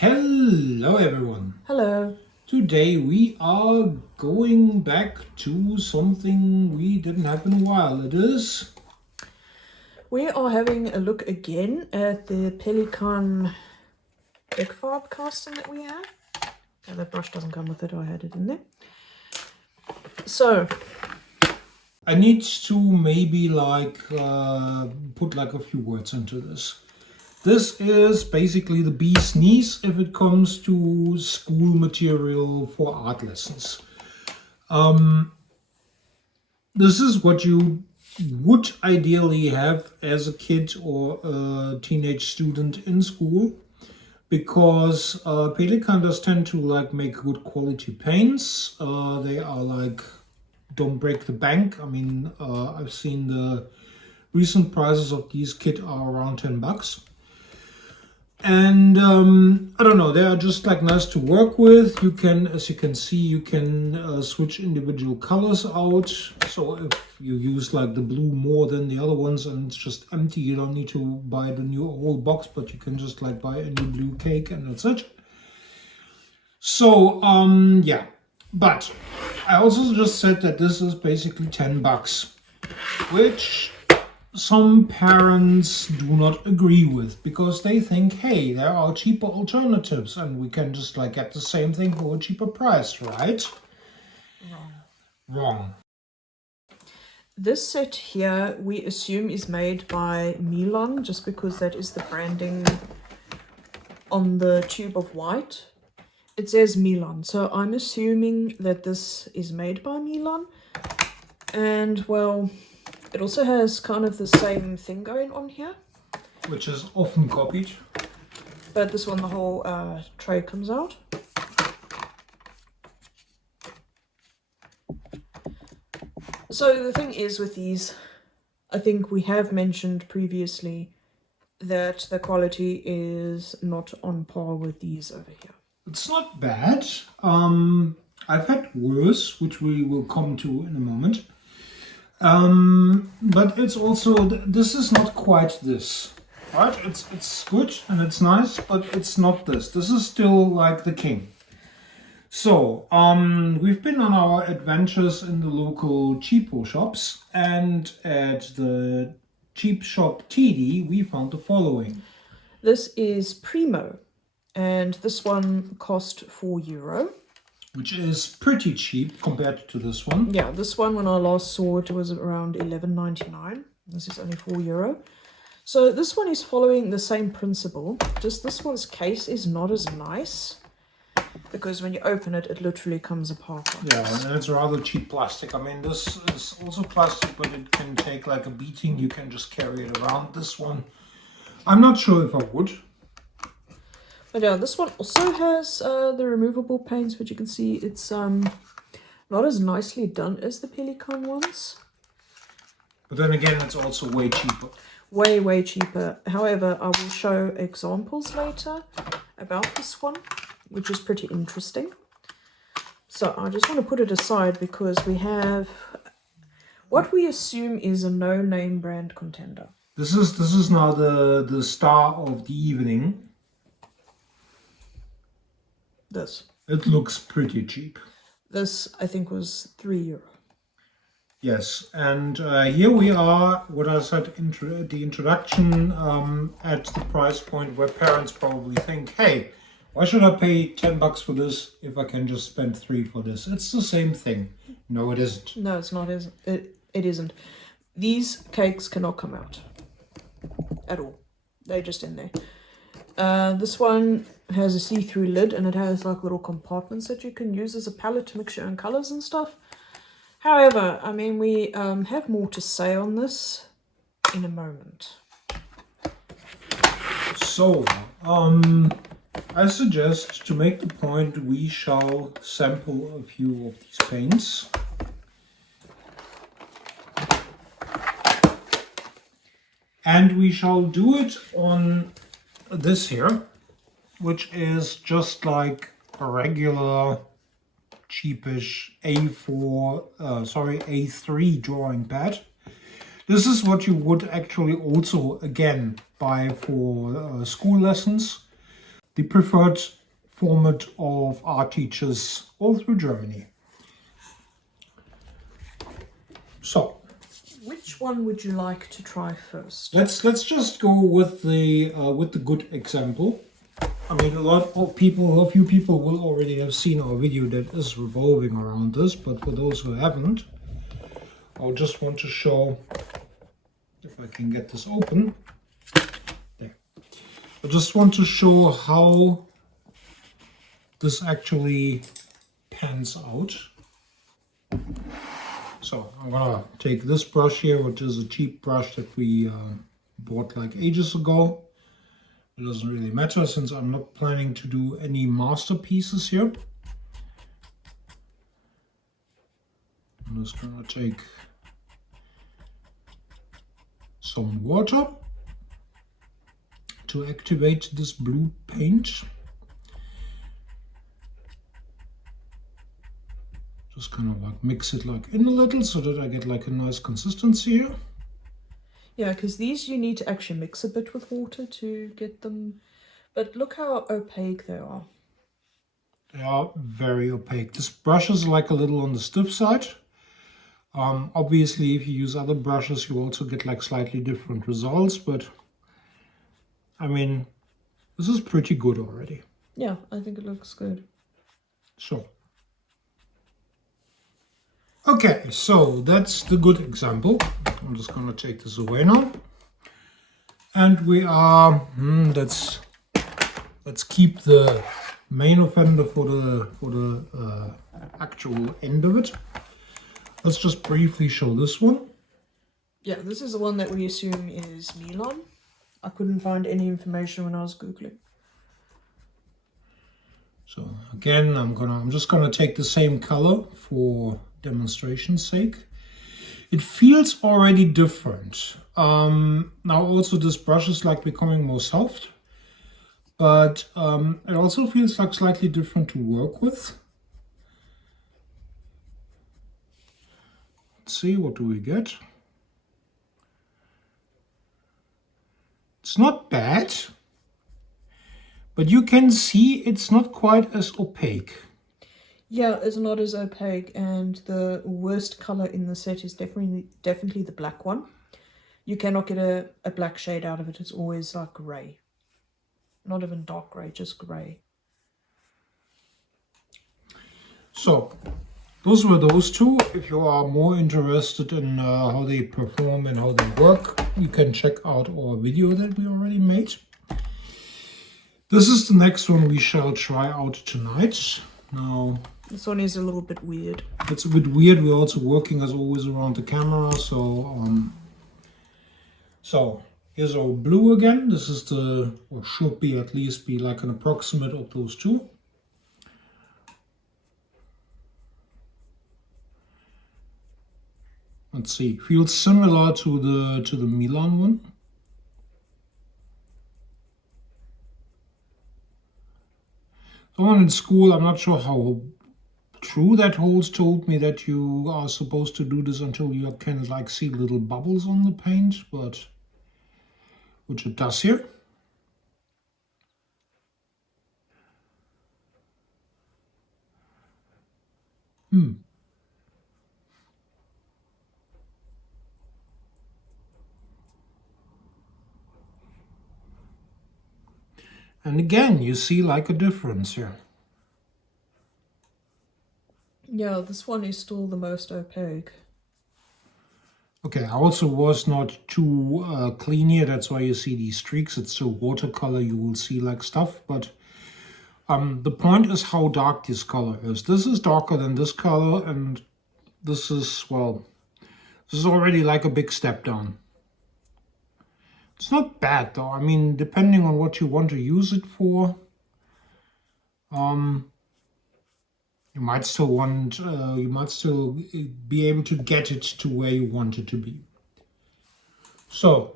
Hello everyone! Hello. Today we are going back to something we didn't have in a while. It is... We are having a look again at the Pelikan Deckfarbkasten that we have. Oh, that brush doesn't come with it, I had it in there. So, I need to maybe put a few words into this. This is basically the bee's knees if it comes to school material for art lessons. This is what you would ideally have as a kid or a teenage student in school, because Pelikan does tend to make good quality paints. They are don't break the bank. I mean, I've seen the recent prices of these kits are around $10. And I don't know, they are just nice to work with. You can, as you can see, you can switch individual colors out. So if you use the blue more than the other ones and it's just empty, you don't need to buy the new whole box, but you can just buy a new blue cake and that's it. So yeah, but I also just said that this is basically $10, which some parents do not agree with, because they think, hey, there are cheaper alternatives and we can just get the same thing for a cheaper price, right? Wrong. this set here we assume is made by Milan, just because that is the branding on the tube of white. It says Milan, so I'm assuming that this is made by Milan. And well, it also has kind of the same thing going on here, Which is often copied. but this one the whole tray comes out. So the thing is with these, I think we have mentioned previously that the quality is not on par with these over here. It's not bad. I've had worse, which we will come to in a moment. But it's also, this is not quite this, right? It's good and it's nice, but it's not this. This is still the king. So, we've been on our adventures in the local cheapo shops, and at the cheap shop TD, we found the following. This is Primo, and this one cost €4. Which is pretty cheap compared to this one. Yeah, this one, when I last saw it, was around $11.99. This is only €4. So this one is following the same principle, just this one's case is not as nice, because when you open it, it literally comes apart. Yeah, and it's rather cheap plastic. I mean, this is also plastic, but it can take a beating. You can just carry it around. This one, I'm not sure if I would. But yeah, this one also has the removable paints, but you can see it's not as nicely done as the Pelikan ones. But then again, it's also way cheaper. Way cheaper. However, I will show examples later about this one, which is pretty interesting. So I just want to put it aside because we have what we assume is a no-name brand contender. This is now the star of the evening. This. It looks pretty cheap. This, I think, was €3. Yes, and here we are, what I said at the introduction, at the price point where parents probably think, hey, why should I pay $10 for this if I can just spend $3 for this? It's the same thing. No, it isn't. No, it's not. It isn't. These cakes cannot come out at all. They're just in there. This one has a see-through lid, and it has little compartments that you can use as a palette to mix your own colors and stuff. However, I mean, we have more to say on this in a moment. So, I suggest, to make the point, we shall sample a few of these paints. And we shall do it on this here, which is just a regular cheapish A3 drawing pad. This is what you would actually also again buy for school lessons. the preferred format of art teachers all through Germany. So, which one would you like to try first? let's just go with the good example. I mean, a few people will already have seen our video that is revolving around this, but for those who haven't, I just want to show, if I can get this open, there. I just want to show how this actually pans out. So I'm gonna take this brush here, which is a cheap brush that we bought like ages ago. It doesn't really matter since I'm not planning to do any masterpieces here. I'm just gonna take some water to activate this blue paint. Just kind of like mix it like in a little so that I get like a nice consistency here. Yeah, because these you need to actually mix a bit with water to get them. But look how opaque they are. They are very opaque. This brush is like a little on the stiff side. Obviously, if you use other brushes, you also get like slightly different results. But I mean, this is pretty good already. Yeah, I think it looks good. So. Okay, so that's the good example. I'm just gonna take this away now. And we are, let's keep the main offender for the actual end of it. Let's just briefly show this one. Yeah, this is the one that we assume is Milan. I couldn't find any information when I was Googling. So again, I'm just gonna take the same color for demonstration's sake. It feels already different. Now also this brush is like becoming more soft, but it also feels like slightly different to work with. Let's see, what do we get? It's not bad, but you can see it's not quite as opaque. Yeah, it's not as opaque, and the worst color in the set is definitely the black one. You cannot get a black shade out of it. It's always like grey. Not even dark grey, just grey. So, those were those two. If you are more interested in how they perform and how they work, you can check out our video that we already made. This is the next one we shall try out tonight. Now, this one is a little bit weird. It's a bit weird. We're also working as always around the camera, so here's our blue again. This is or should be at least be like an approximate of those two. Let's see. Feels similar to the Milan one. Someone in school, I'm not sure how true that holds, told me that you are supposed to do this until you can like see little bubbles on the paint, but which it does here. And again, you see like a difference here. Yeah, this one is still the most opaque. Okay, I also was not too clean here. That's why you see these streaks. It's still watercolor. You will see like stuff, but the point is how dark this color is. This is darker than this color, and this is, well, this is already like a big step down. It's not bad though. I mean, depending on what you want to use it for, you might still be able to get it to where you want it to be. So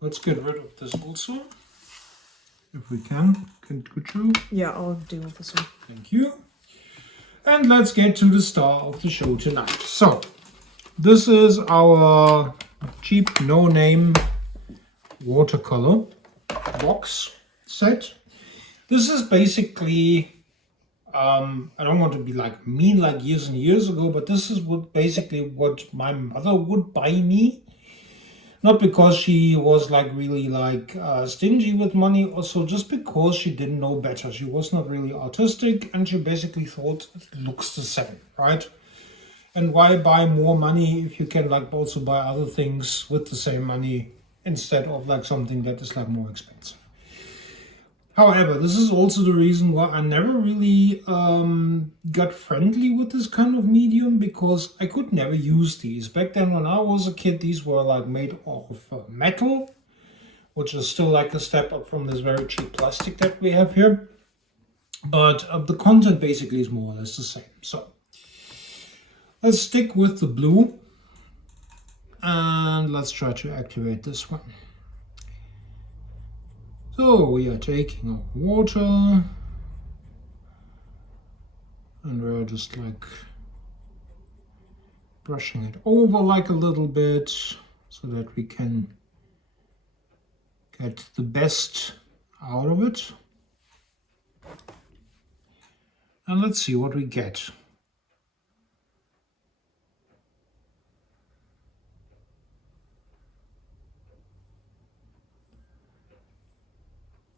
let's get rid of this also, if we can. Could you? Yeah, I'll deal with this one. Thank you. And let's get to the star of the show tonight. So this is our cheap no-name watercolor box set. This is basically, I don't want to be like mean like years and years ago, but this is basically what my mother would buy me. Not because she was like really like stingy with money, also just because she didn't know better. She was not really artistic and she basically thought it looks the same, right? And why buy more money if you can like also buy other things with the same money instead of like something that is like more expensive. However, this is also the reason why I never really got friendly with this kind of medium, because I could never use these. Back then when I was a kid, these were like made of metal, which is still like a step up from this very cheap plastic that we have here. But the content basically is more or less the same. So let's stick with the blue and let's try to activate this one. So we are taking our water and we're just like brushing it over like a little bit so that we can get the best out of it. And let's see what we get.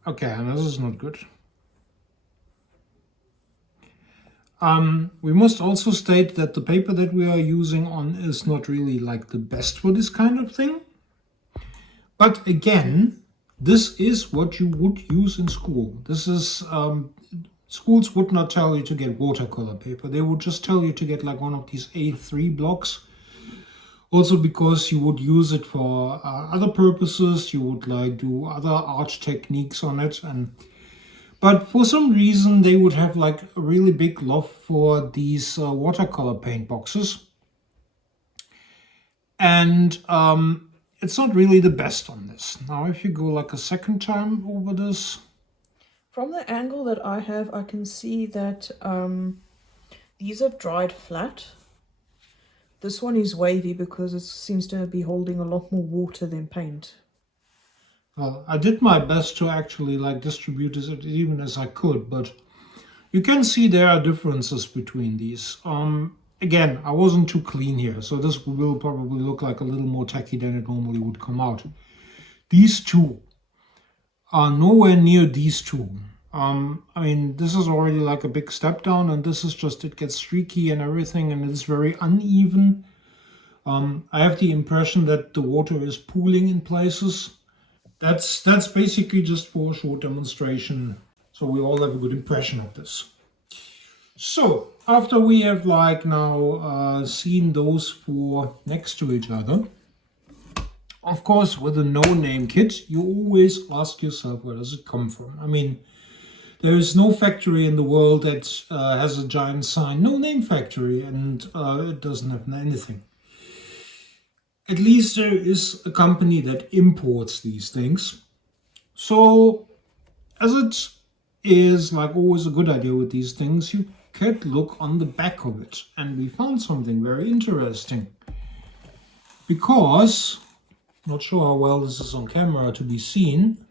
Okay, and this is not good. We must also state that the paper that we are using on is not really like the best for this kind of thing. But again, this is what you would use in school. This is, schools would not tell you to get watercolor paper. They would just tell you to get like one of these A3 blocks. Also because you would use it for other purposes, you would like do other art techniques on it, but for some reason they would have like a really big love for these watercolor paint boxes, and it's not really the best on this. Now if you go like a second time over this, from the angle that I have, I can see that these are dried flat. This one is wavy because it seems to be holding a lot more water than paint. well, I did my best to actually like distribute this even as I could, but you can see there are differences between these. Again, I wasn't too clean here, so this will probably look like a little more tacky than it normally would come out. These two are nowhere near these two. I mean, this is already like a big step down, and this is just, it gets streaky and everything, and it's very uneven. I have the impression that the water is pooling in places. That's basically just for a short demonstration, so we all have a good impression of this. So after we have like now seen those four next to each other, of course with a no-name kit, you always ask yourself, where does it come from? I mean, there is no factory in the world that has a giant sign, no name factory, and it doesn't have anything. At least there is a company that imports these things. So, as it is like always a good idea with these things, you could look on the back of it. And we found something very interesting. Because, not sure how well this is on camera to be seen,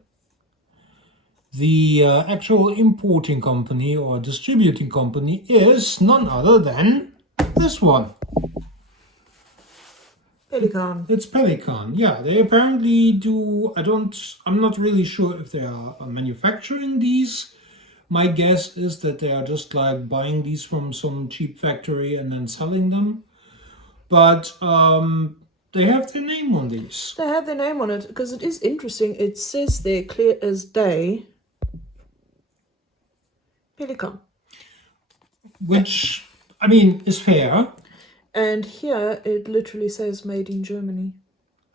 the actual importing company or distributing company is none other than this one. Pelikan. It's Pelikan. Yeah, they apparently do. I'm not really sure if they are manufacturing these. My guess is that they are just like buying these from some cheap factory and then selling them. But they have their name on these. They have their name on it because it is interesting. It says there, clear as day, Pelikan. Which, I mean, is fair. And here it literally says made in Germany.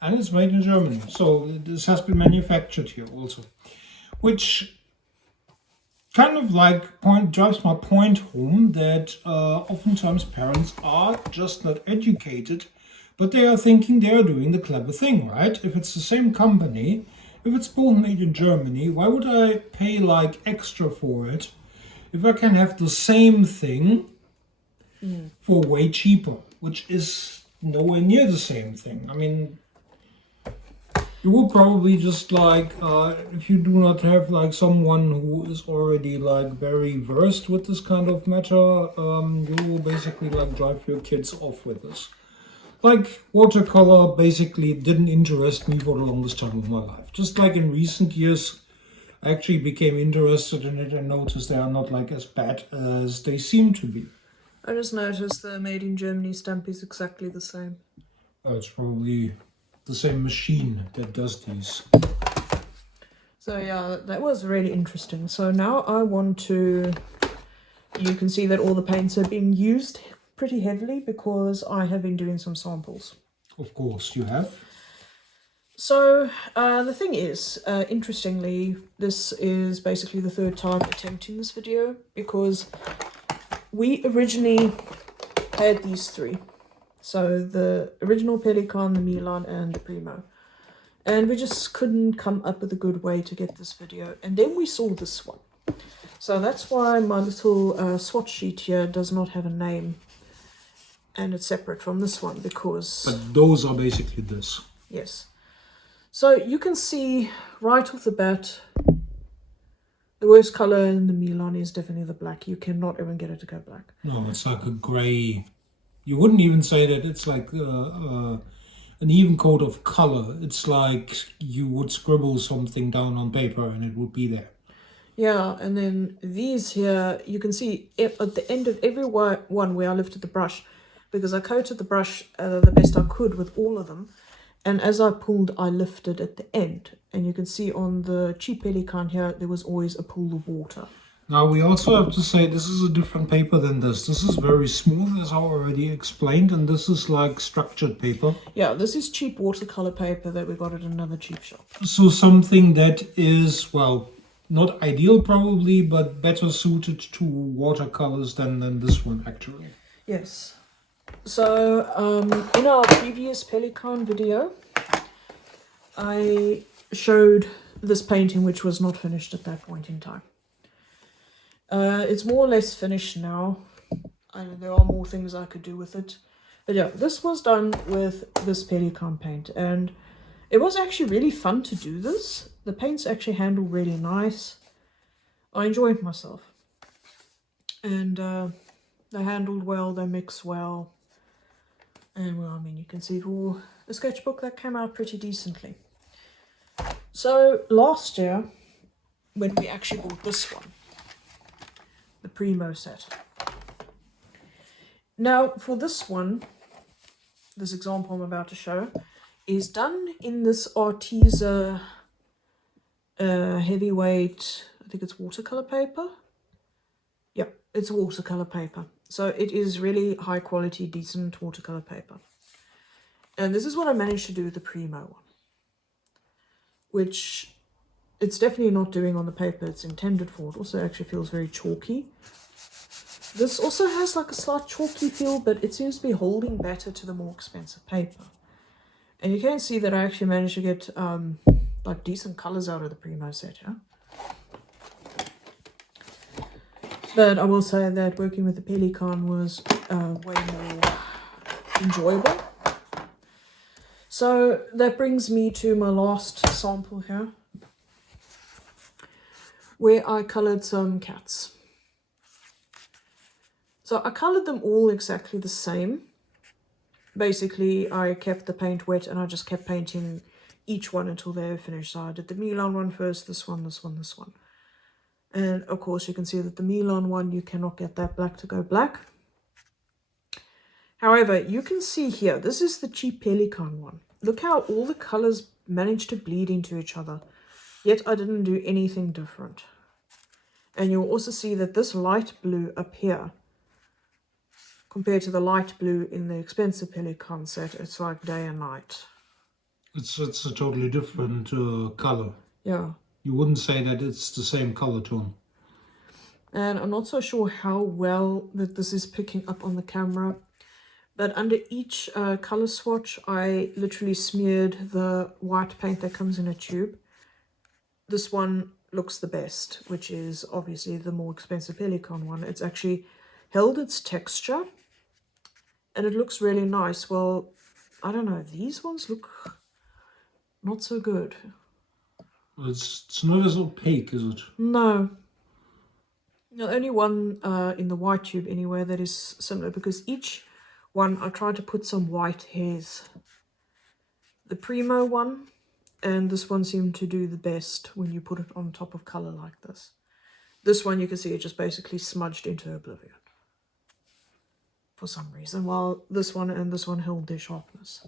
And it's made in Germany. So this has been manufactured here also. Which kind of like drives my point home that oftentimes parents are just not educated, but they are thinking they are doing the clever thing, right? If it's the same company, if it's both made in Germany, why would I pay like extra for it if I can have the same thing for way cheaper, which is nowhere near the same thing? I mean, You will probably just like, if you do not have like someone who is already like very versed with this kind of matter, you will basically like drive your kids off with this. Like watercolor basically didn't interest me for the longest time of my life. Just like in recent years, I actually became interested in it and noticed they are not like as bad as they seem to be. I just noticed the Made in Germany stamp is exactly the same. It's probably the same machine that does these. So yeah, that was really interesting. So now I want to, you can see that all the paints are being used pretty heavily because I have been doing some samples. Of course you have. So the thing is, interestingly, this is basically the third time attempting this video because we originally had these three. So the original Pelikan, the Milan and the Primo. And we just couldn't come up with a good way to get this video. And then we saw this one. So that's why my little swatch sheet here does not have a name. And it's separate from this one because... But those are basically this. Yes. So you can see right off the bat, the worst color in the Milan is definitely the black. You cannot even get it to go black. No, it's like a gray. You wouldn't even say that it's like an even coat of color. It's like you would scribble something down on paper and it would be there. Yeah, and then these here, you can see at the end of every one where I lifted the brush, because I coated the brush the best I could with all of them. And as I pulled, I lifted at the end. And you can see on the cheap Pelikan here, there was always a pool of water. Now we also have to say this is a different paper than this. This is very smooth, as I already explained, and this is like structured paper. Yeah, this is cheap watercolor paper that we got at another cheap shop. So something that is, well, not ideal probably, but better suited to watercolors than this one actually. Yes. So in our previous Pelikan video, I showed this painting which was not finished at that point in time. It's more or less finished now. There are more things I could do with it. But yeah, this was done with this Pelikan paint. And it was actually really fun to do this. The paints actually handle really nice. I enjoyed myself. And they handled well, they mix well. And well, I mean, you can see for a sketchbook that came out pretty decently. So last year, when we actually bought this one, the Primo set. Now for this one, this example I'm about to show is done in this Arteza heavyweight, I think it's watercolor paper. Yeah, it's watercolor paper. So it is really high quality, decent watercolor paper. And this is what I managed to do with the Primo one, which it's definitely not doing on the paper it's intended for. It also actually feels very chalky. This also has like a slight chalky feel, but it seems to be holding better to the more expensive paper. And you can see that I actually managed to get like decent colors out of the Primo set, yeah? But I will say that working with the Pelikan was way more enjoyable. So that brings me to my last sample here, where I colored some cats. So I colored them all exactly the same. Basically, I kept the paint wet and I just kept painting each one until they were finished. So I did the Milan one first, this one, this one, this one. And of course you can see that the Milan one, you cannot get that black to go black. However, you can see here, this is the cheap Pelikan one. Look how all the colors managed to bleed into each other. Yet I didn't do anything different. And you'll also see that this light blue up here, compared to the light blue in the expensive Pelikan set, it's like day and night. It's a totally different color. Yeah. You wouldn't say that it's the same color tone. And I'm not so sure how well that this is picking up on the camera. But under each color swatch, I literally smeared the white paint that comes in a tube. This one looks the best, which is obviously the more expensive Pelikan one. It's actually held its texture and it looks really nice. Well, I don't know, these ones look not so good. It's not as opaque, is it? No. The only one in the white tube anywhere that is similar, because each one I tried to put some white hairs. The Primo one and this one seem to do the best when you put it on top of color like this. This one you can see it just basically smudged into oblivion for some reason, while this one and this one held their sharpness.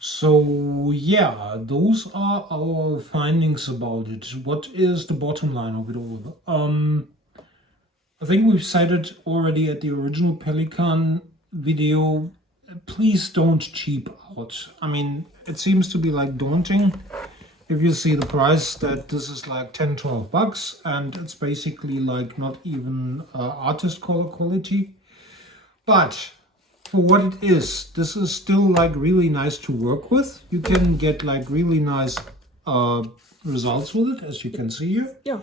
So yeah, those are our findings about it. What is the bottom line of it all? I think we've said it already at the original Pelikan video. Please don't cheap out. I mean, it seems to be like daunting if you see the price that this is like 10-12 bucks and it's basically like not even artist color quality. But for what it is, this is still like really nice to work with. You can get like really nice results with it, as you can see here. Yeah.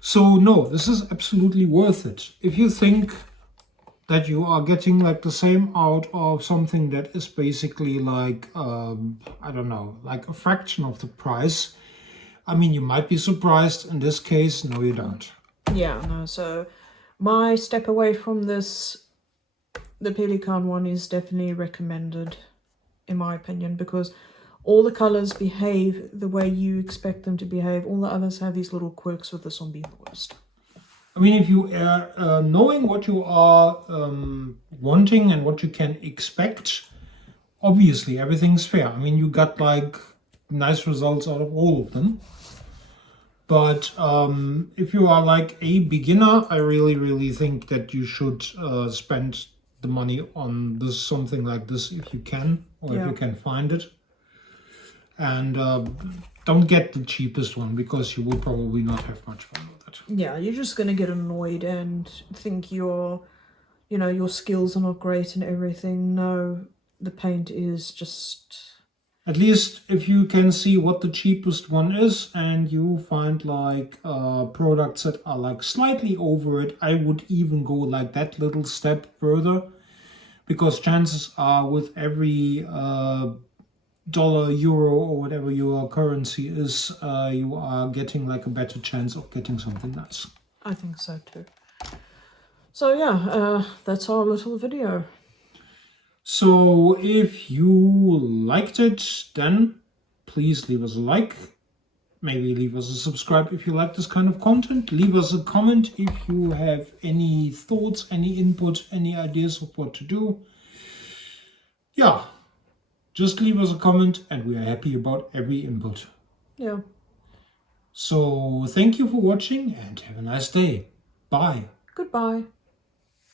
So no, this is absolutely worth it. If you think that you are getting like the same out of something that is basically like, I don't know, like a fraction of the price, I mean, you might be surprised. In this case, no, you don't. Yeah, no, so my step away from this, the Pelikan one, is definitely recommended, in my opinion, because all the colors behave the way you expect them to behave. All the others have these little quirks, with this one being the worst. I mean, if you are knowing what you are wanting and what you can expect, obviously everything's fair. I mean, you got like nice results out of all of them. But if you are like a beginner, I really think that you should spend the money on this, something like this, if you can, or if you can find it. And don't get the cheapest one, because you will probably not have much fun with it. Yeah, you're just going to get annoyed and think your skills are not great and everything. No, the paint is just... At least if you can see what the cheapest one is and you find like products that are like slightly over it, I would even go like that little step further, because chances are with every dollar, euro, or whatever your currency is, you are getting like a better chance of getting something nice. I think so too. So yeah, that's our little video. So if you liked it, then please leave us a like. Maybe leave us a subscribe if you like this kind of content. Leave us a comment if you have any thoughts, any input, any ideas of what to do. Yeah, just leave us a comment and we are happy about every input. Yeah. So thank you for watching and have a nice day. Bye. Goodbye.